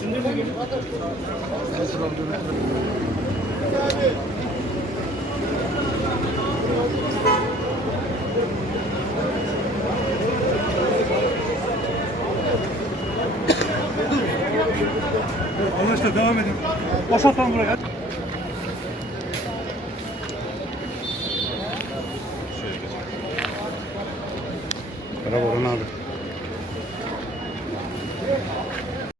Şimdi bugün. Abi. Arkadaşlar devam edin. Boşaltalım buraya. Orhan abi.